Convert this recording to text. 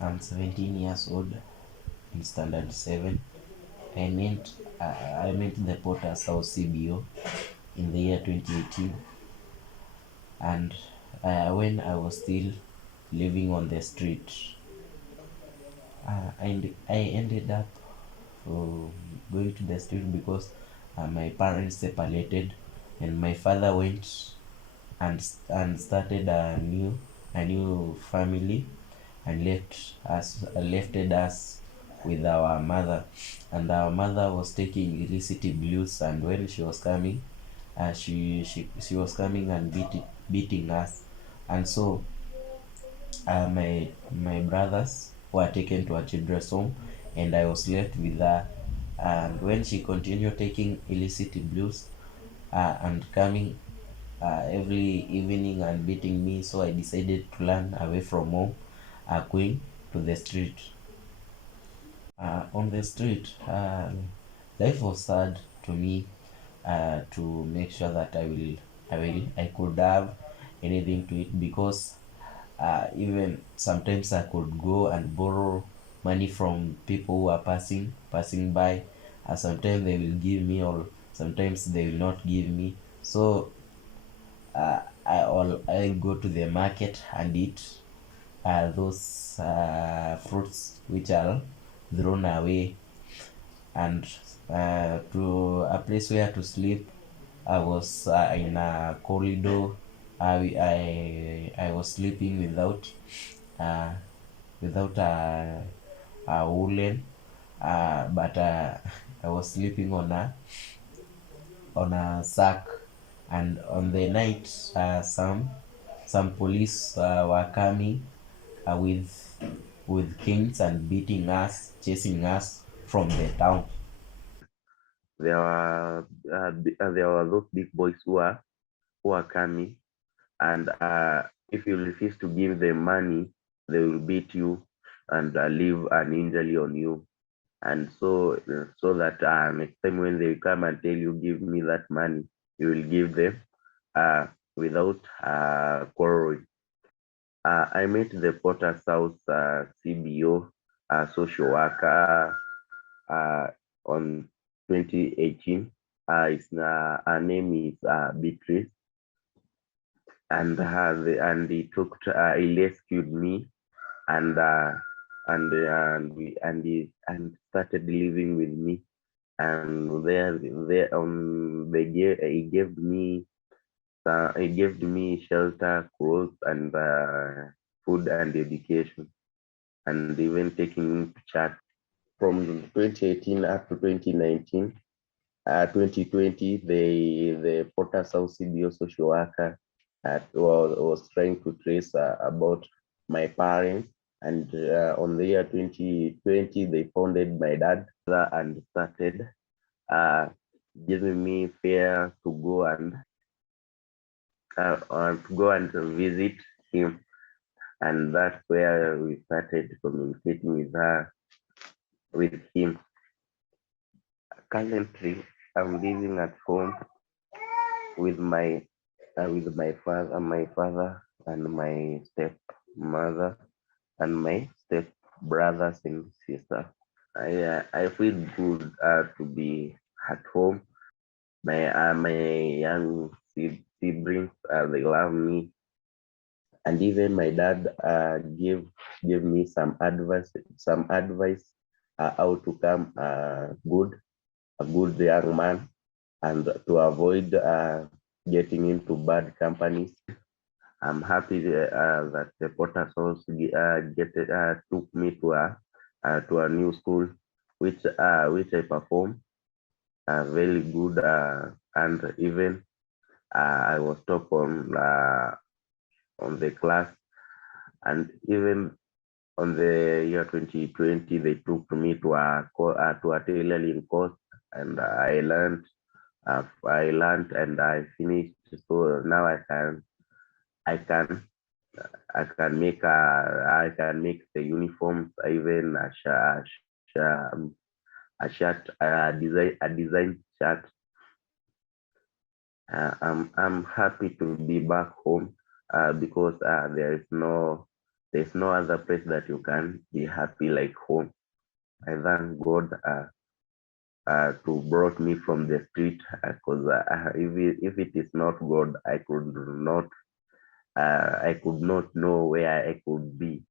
I'm 17 years old in standard 7. I meant I met the Potter's House CBO in the year 2018, and when I was still living on the street, and I ended up going to the street because my parents separated, and my father went and started a new family, and lefted us with our mother, and our mother was taking illicit abuse, and when she was coming, she was coming and beating us, and so my brothers were taken to a children's home, and I was left with her. And when she continued taking illicit abuse and coming every evening and beating me, so I decided to run away from home, going to the street. On the street, life was sad to me, to make sure that I could have anything to eat, because even sometimes I could go and borrow money from people who are passing by. Sometimes they will give me, or sometimes they will not give me. So I'll go to the market and eat those fruits which are thrown away, and to a place where to sleep. I was in a corridor. I was sleeping uh, without a woolen, but I was sleeping on a sack. And on the night, some police were coming with canes and beating us, chasing us from the town. There were those big boys who are coming, and if you refuse to give them money, they will beat you and leave an injury on you. And so that next time when they come and tell you give me that money, you will give them uh, without quarreling. I met the Porter's House CBO social worker uh, on 2018. Her name is Beatrice, and he rescued me, and and started living with me. And there he gave me shelter, clothes, and food and education, and even taking me to church. From 2018 up to 2019, 2020, the Porter's House CBO social worker was trying to trace about my parents. And on the year 2020, they founded my dad and started uh, giving me fare to go and visit him. And that's where we started communicating with him. Currently, I'm living at home with my father and my stepmother and my step brothers and sister. I feel good to be at home. My young siblings, they love me, and even my dad gave me some advice how to become a good young man, and to avoid getting into bad companies. I'm happy that the Potter Souls took me to a new school, which I performed very good, and even I was top on the class, and even on the year 2020 they took me to a tailoring course, and I learned and I finished. So now I can I can make the uniforms, even a design shirt. I'm happy to be back home because there is There's no other place that you can be happy like home. I thank God to brought me from the street because if it is not God, I could not know where I could be.